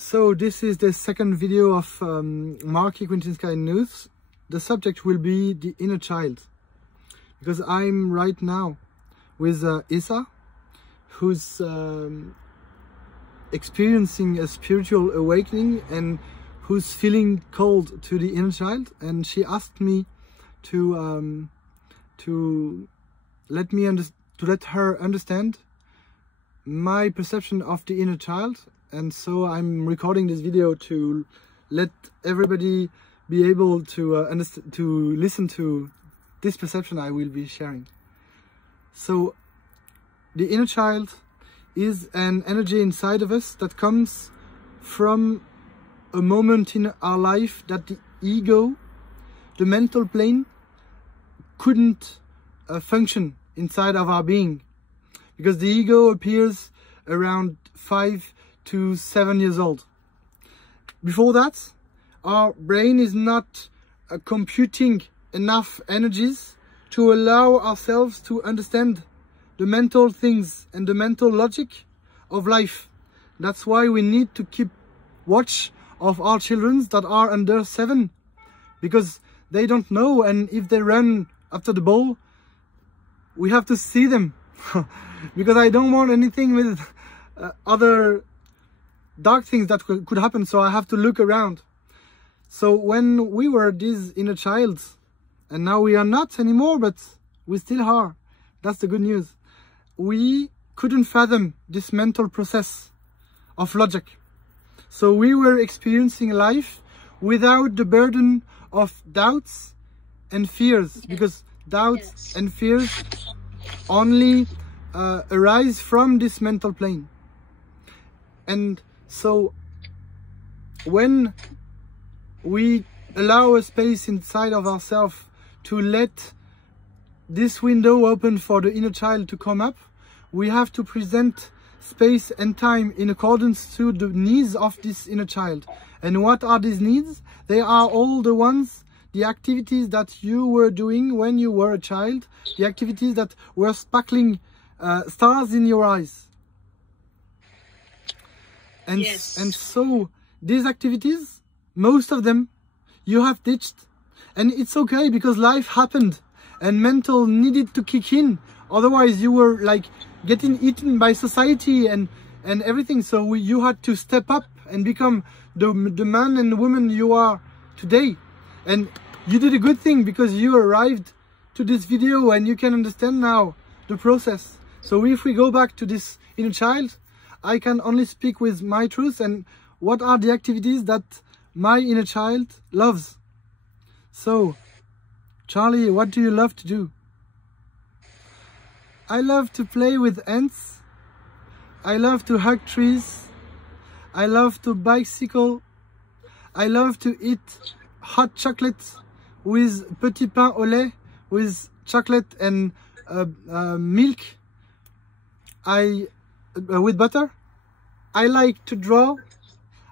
So this is the second video of Marky Quintinska News. The subject will be the inner child, because I'm right now with Isa, who's experiencing a spiritual awakening and who's feeling called to the inner child, and she asked me to let her understand my perception of the inner child. And so I'm recording this video to let everybody be able to listen to this perception I will be sharing. So the inner child is an energy inside of us that comes from a moment in our life that the ego, the mental plane, couldn't function inside of our being, because the ego appears around 5 to 7 years old. Before that, our brain is not computing enough energies to allow ourselves to understand the mental things and the mental logic of life. That's why we need to keep watch of our children that are under 7, because they don't know, and if they run after the ball, we have to see them because I don't want anything with other dark things that could happen, so I have to look around. So when we were these inner childs, and now we are not anymore, but we still are, that's the good news, we couldn't fathom this mental process of logic. So we were experiencing life without the burden of doubts and fears, because doubts and fears only arise from this mental plane. And so when we allow a space inside of ourselves to let this window open for the inner child to come up, we have to present space and time in accordance to the needs of this inner child. And what are these needs? They are all the ones, the activities that you were doing when you were a child, the activities that were sparkling stars in your eyes. And, and so these activities, most of them, you have ditched. And it's okay, because life happened and mental needed to kick in. Otherwise you were like getting eaten by society and everything. So you had to step up and become the man and woman you are today. And you did a good thing, because you arrived to this video and you can understand now the process. So if we go back to this inner child, I can only speak with my truth and what are the activities that my inner child loves. So, Charlie, what do you love to do? I love to play with ants. I love to hug trees. I love to bicycle. I love to eat hot chocolate with petit pain au lait, with chocolate and milk. With butter. I like to draw.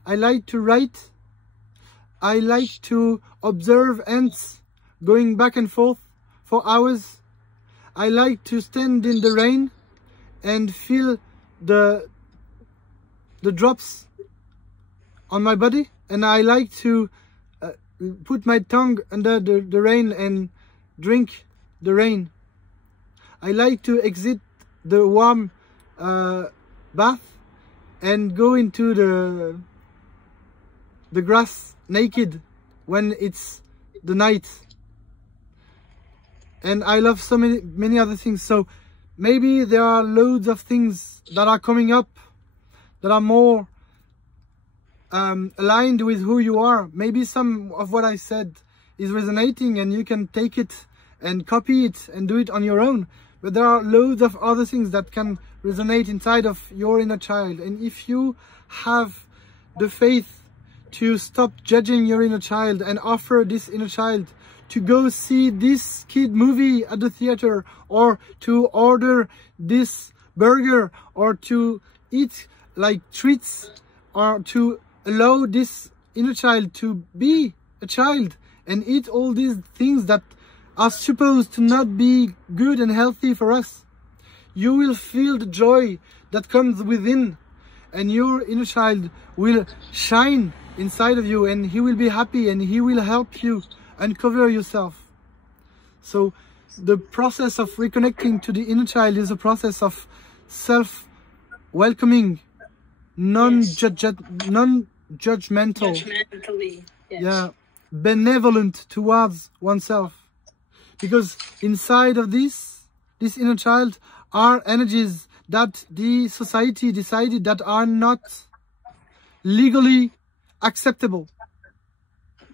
I like to write. I like to observe ants going back and forth for hours. I like to stand in the rain and feel the drops on my body, and I like to put my tongue under the rain and drink the rain. I like to exit the warm bath and go into the grass naked when it's the night. And I love so many other things. So maybe there are loads of things that are coming up that are more aligned with who you are. Maybe some of what I said is resonating and you can take it and copy it and do it on your own. But there are loads of other things that can resonate inside of your inner child. And if you have the faith to stop judging your inner child and offer this inner child to go see this kid movie at the theater, or to order this burger, or to eat like treats, or to allow this inner child to be a child and eat all these things that are supposed to not be good and healthy for us, you will feel the joy that comes within, and your inner child will shine inside of you, and he will be happy, and he will help you uncover yourself. So the process of reconnecting to the inner child is a process of self-welcoming, non-judgmental, judgmentally, yes. Yeah, benevolent towards oneself. Because inside of this inner child are energies that the society decided that are not legally acceptable.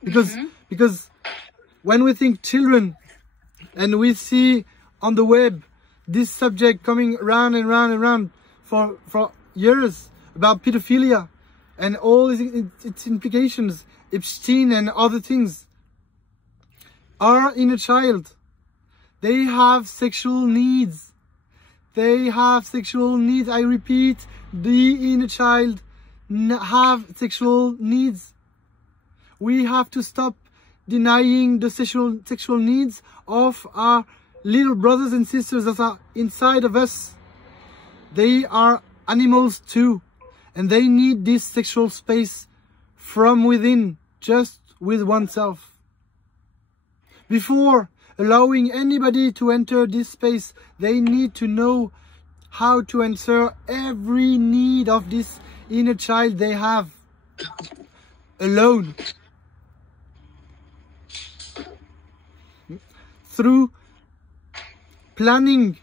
Because when we think children, and we see on the web this subject coming round and round and round for years about pedophilia and all its implications, Epstein and other things. Our inner child, they have sexual needs. They have sexual needs. I repeat, the inner child have sexual needs. We have to stop denying the sexual needs of our little brothers and sisters that are inside of us. They are animals too, and they need this sexual space from within, just with oneself. Before allowing anybody to enter this space, they need to know how to answer every need of this inner child they have alone. Through planning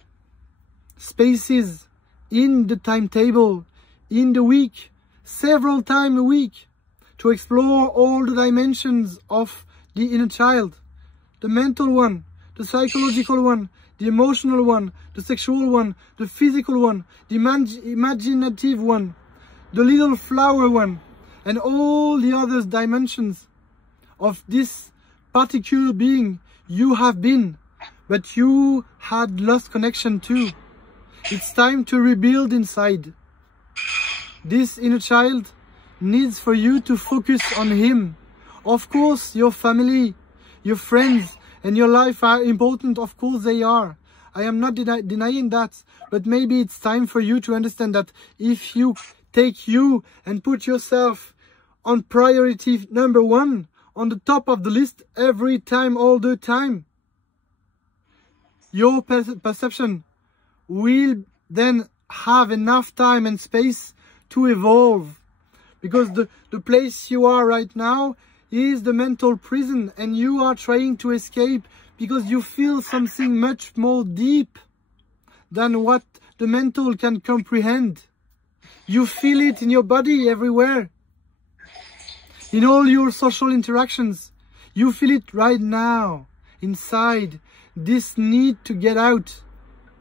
spaces in the timetable, in the week, several times a week, to explore all the dimensions of the inner child. The mental one, the psychological one, the emotional one, the sexual one, the physical one, the imaginative one, the little flower one, and all the other dimensions of this particular being you have been, but you had lost connection to. It's time to rebuild inside. This inner child needs for you to focus on him. Of course, your family, your friends, and your life are important. Of course they are. I am not denying that. But maybe it's time for you to understand that if you take you and put yourself on priority number 1, on the top of the list every time, all the time, your perception will then have enough time and space to evolve. Because the place you are right now is the mental prison, and you are trying to escape because you feel something much more deep than what the mental can comprehend. You feel it in your body everywhere. In all your social interactions, you feel it right now, inside. This need to get out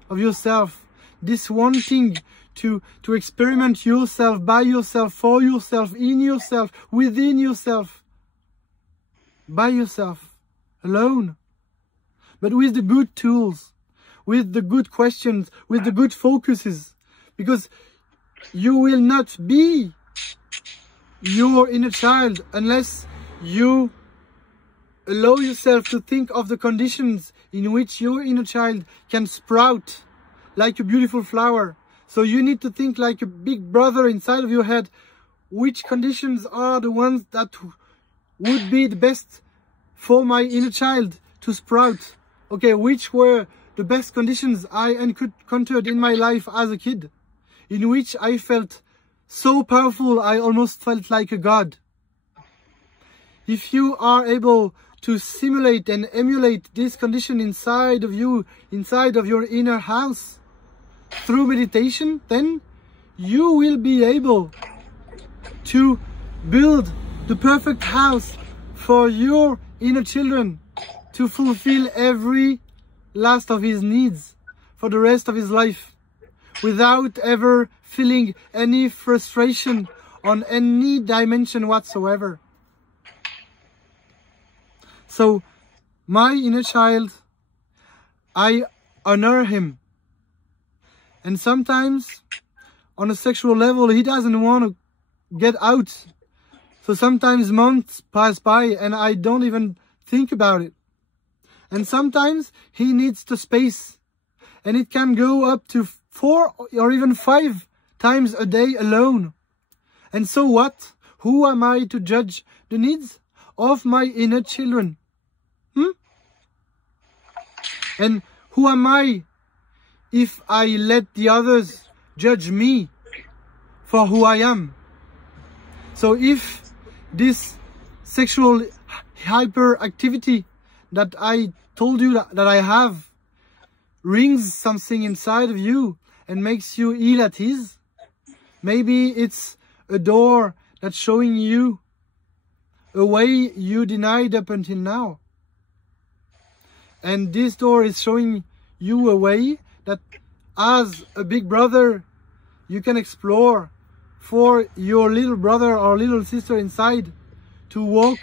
of yourself, this wanting to experiment yourself, by yourself, for yourself, in yourself, within yourself, by yourself, alone, but with the good tools, with the good questions, with the good focuses, because you will not be your inner child unless you allow yourself to think of the conditions in which your inner child can sprout like a beautiful flower. So you need to think like a big brother inside of your head. Which conditions are the ones that would be the best for my inner child to sprout? Okay, which were the best conditions I encountered in my life as a kid, in which I felt so powerful I almost felt like a god? If you are able to simulate and emulate this condition inside of you, inside of your inner house, through meditation, then you will be able to build the perfect house for your inner children to fulfill every last of his needs for the rest of his life, without ever feeling any frustration on any dimension whatsoever. So, my inner child, I honor him. And sometimes, on a sexual level, he doesn't want to get out. So sometimes months pass by and I don't even think about it. And sometimes he needs the space. And it can go up to 4 or even 5 times a day alone. And so what? Who am I to judge the needs of my inner children? And who am I if I let the others judge me for who I am? So if this sexual hyperactivity that I told you that I have rings something inside of you and makes you ill at ease, maybe it's a door that's showing you a way you denied up until now. And this door is showing you a way that as a big brother you can explore for your little brother or little sister inside to walk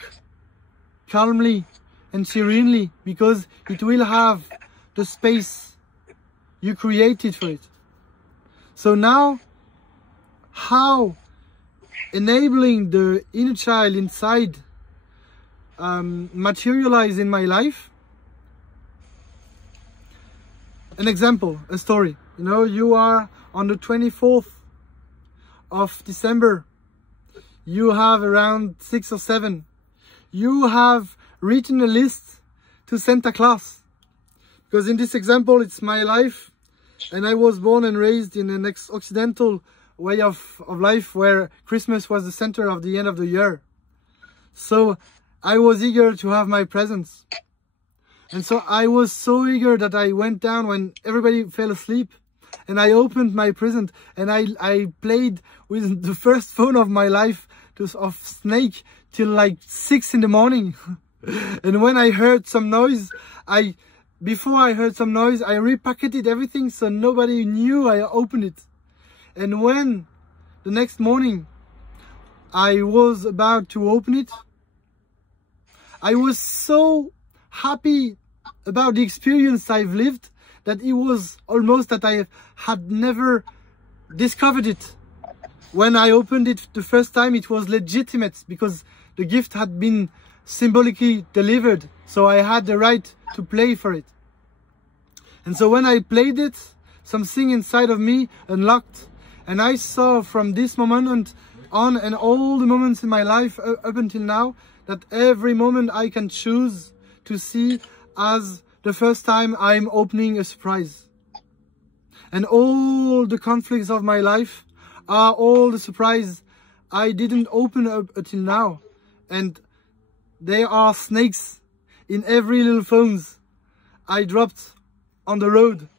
calmly and serenely, because it will have the space you created for it. So now, how enabling the inner child inside materialize in my life? An example, a story. You know, you are on the 24th of December. You have around 6 or 7. You have written a list to Santa Claus. Because in this example, it's my life. And I was born and raised in an Occidental way of life where Christmas was the center of the end of the year. So I was eager to have my presents. And so I was so eager that I went down when everybody fell asleep and I opened my present and I played with the first phone of my life of Snake till like 6 in the morning. And when I heard some noise, before I heard some noise, I repackaged everything so nobody knew I opened it. And when the next morning I was about to open it, I was so happy about the experience I've lived that it was almost that I had never discovered it. When I opened it the first time, it was legitimate because the gift had been symbolically delivered, so I had the right to play for it. And so when I played it, something inside of me unlocked, and I saw from this moment on and all the moments in my life up until now that every moment I can choose to see as the first time I'm opening a surprise. And all the conflicts of my life are all the surprise I didn't open up until now. And there are snakes in every little phones I dropped on the road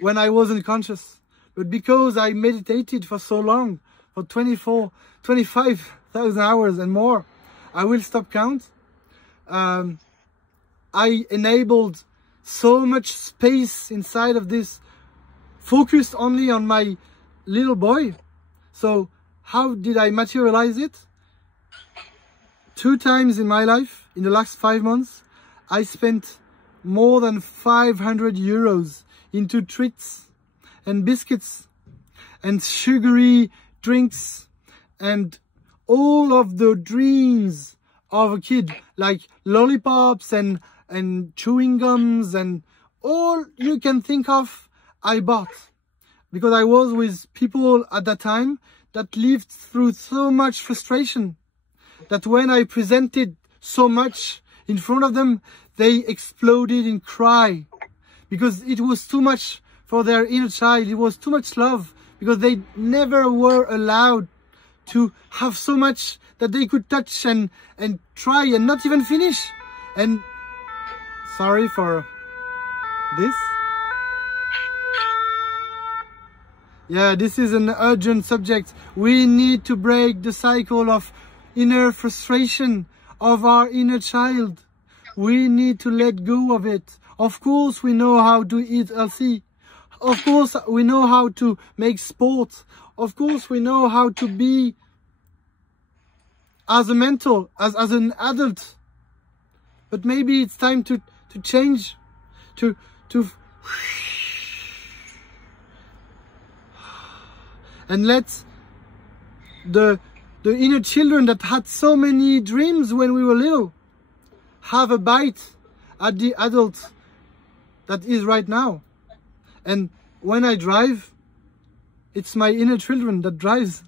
when I wasn't conscious. But because I meditated for so long, for 25,000 hours and more, I will stop count. I enabled so much space inside of this, focused only on my little boy. So how did I materialize it? 2 times in my life, in the last 5 months, I spent more than 500 euros into treats and biscuits and sugary drinks and all of the dreams of a kid, like lollipops and chewing gums and all you can think of, I bought. Because I was with people at that time that lived through so much frustration that when I presented so much in front of them, they exploded in cry because it was too much for their inner child. It was too much love because they never were allowed to have so much that they could touch and try and not even finish. And sorry for this. Yeah, this is an urgent subject. We need to break the cycle of inner frustration of our inner child. We need to let go of it. Of course, we know how to eat healthy. Of course, we know how to make sport. Of course, we know how to be as an adult. But maybe it's time to change, to and let the inner children that had so many dreams when we were little have a bite at the adult that is right now. And when I drive, it's my inner children that drives.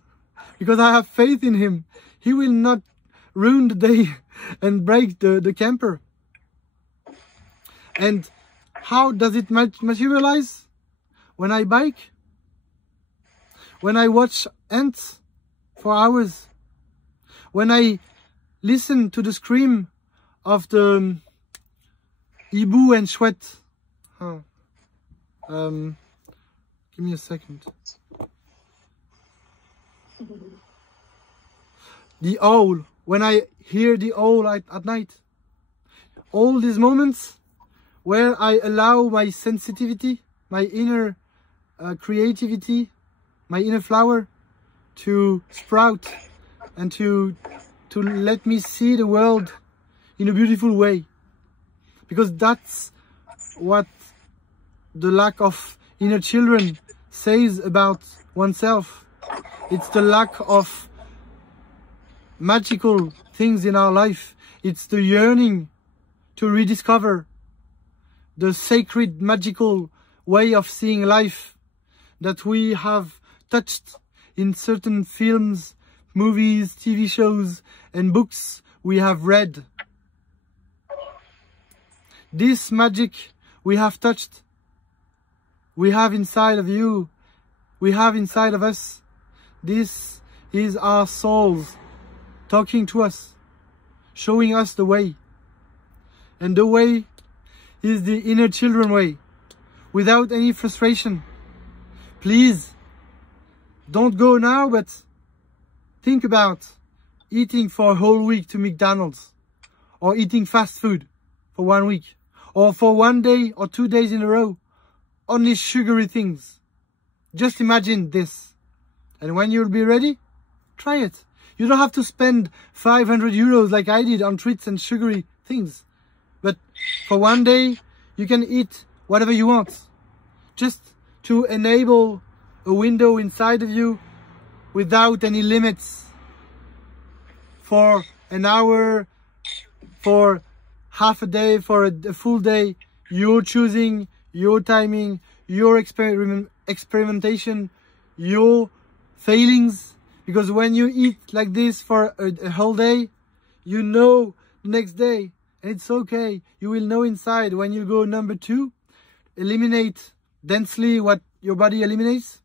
because I have faith in him. He will not ruin the day and break the camper. And how does it materialize? When I bike, when I watch ants for hours, when I listen to the scream of the Ibu and Chouette. Oh. Give me a second. The owl, when I hear the owl at night. All these moments where I allow my sensitivity, my inner creativity, my inner flower to sprout and to let me see the world in a beautiful way. Because that's what the lack of inner children says about oneself. It's the lack of magical things in our life. It's the yearning to rediscover the sacred, magical way of seeing life that we have touched in certain films, movies, TV shows, and books we have read. This magic we have touched, we have inside of you, we have inside of us. This is our souls talking to us, showing us the way. And the way is the inner children way, without any frustration. Please, don't go now, but think about eating for a whole week to McDonald's, or eating fast food for 1 week, or for 1 day or 2 days in a row, only sugary things. Just imagine this. And when you'll be ready, try it. You don't have to spend 500 euros like I did on treats and sugary things. But for 1 day, you can eat whatever you want. Just to enable a window inside of you without any limits. For an hour, for half a day, for a full day, you're choosing your timing, your experimentation, your failings. Because when you eat like this for a whole day, you know the next day, and it's okay. You will know inside when you go number 2, eliminate densely what your body eliminates.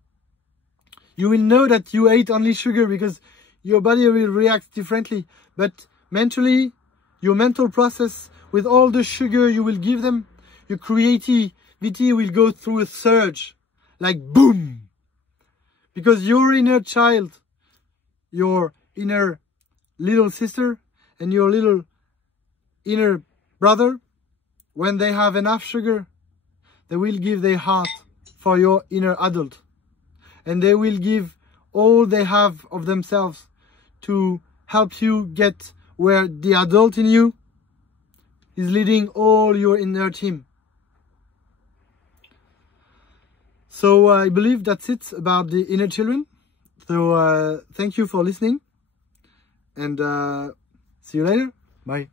You will know that you ate only sugar because your body will react differently. But mentally, your mental process, with all the sugar you will give them, your creativity will go through a surge, like boom. Because your inner child, your inner little sister and your little inner brother, when they have enough sugar, they will give their heart for your inner adult. And they will give all they have of themselves to help you get where the adult in you is leading all your inner team. So I believe that's it about the inner children. So thank you for listening, and see you later. Bye.